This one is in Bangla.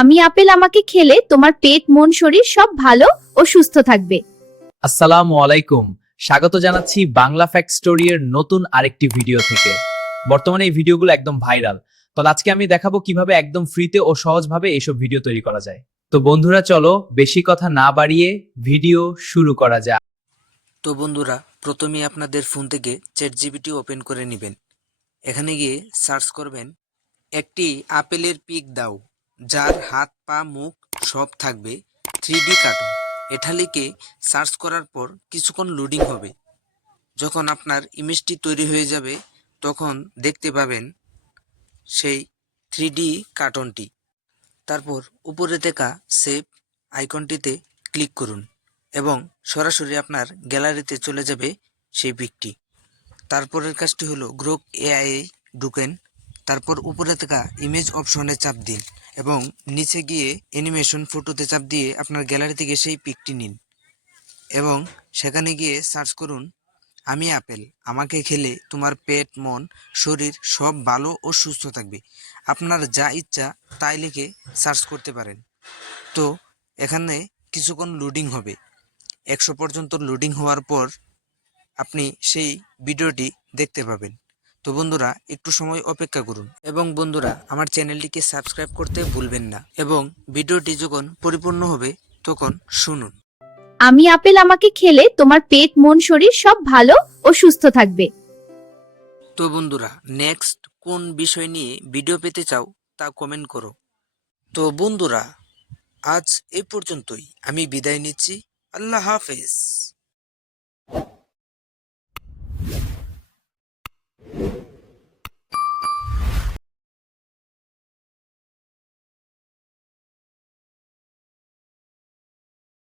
আমি আপেল আমাকে খেলে তোমার পেট মন শরীর সব ভালো ও সুস্থ থাকবে। আসসালামু আলাইকুম। স্বাগত জানাচ্ছি বাংলা ফ্যাক্ট স্টোরি এর নতুন আরেকটি ভিডিও থেকে। বর্তমানে এই ভিডিওগুলো একদম ভাইরাল। তো আজকে আমি দেখাবো কিভাবে একদম ফ্রিতে ও সহজভাবে এইসব ভিডিও তৈরি করা যায়। তো বন্ধুরা চলো বেশি কথা না বাড়িয়ে ভিডিও শুরু করা যাক। তো বন্ধুরা, প্রথমেই আপনাদের ফোন থেকে চ্যাটজিপিটি ওপেন করে নেবেন। এখানে গিয়ে সার্চ করবেন একটি আপেলের পিক দাও যার হাত পা মুখ সব থাকবে 3D কার্টুন। এটা লিখে সার্চ করার পর কিছুক্ষণ লোডিং হবে। যখন আপনার ইমেজটি তৈরি হয়ে যাবে তখন দেখতে পাবেন সেই 3D কার্টুনটি। তারপর উপরে দেখা সেভ আইকনটিতে ক্লিক করুন এবং সরাসরি আপনার গ্যালারিতে চলে যাবে সেই পিকটি। তারপরের কাজটি হলো গ্রোক এআই ঢুকেন, তারপর উপরে থাকা ইমেজ অপশনে চাপ দিন এবং নিচে গিয়ে অ্যানিমেশন ফটোতে চাপ দিয়ে আপনার গ্যালারি থেকে সেই পিকটি নিন এবং সেখানে গিয়ে সার্চ করুন আমি আপেল আমাকে খেলে তোমার পেট মন শরীর সব ভালো ও সুস্থ থাকবে। আপনার যা ইচ্ছা তাই লিখে সার্চ করতে পারেন। তো এখানে কিছুক্ষণ লোডিং হবে। 100 পর্যন্ত লোডিং হওয়ার পর আপনি সেই ভিডিওটি দেখতে পাবেন। তো বন্ধুরা একটু সময় অপেক্ষা করুন এবং বন্ধুরা আমার চ্যানেলটিকে সাবস্ক্রাইব করতে ভুলবেন না এবং ভিডিওটি যখন পরিপূর্ণ হবে তখন শুনুন। আমি আপেল আমাকে খেলে তোমার পেট মন শরীর সব ভালো ও সুস্থ থাকবে। তো বন্ধুরা নেক্সট কোন বিষয় নিয়ে ভিডিও পেতে চাও তা কমেন্ট করো। তো বন্ধুরা আজ এই পর্যন্তই, আমি বিদায় নিচ্ছি। আল্লাহ হাফেজ।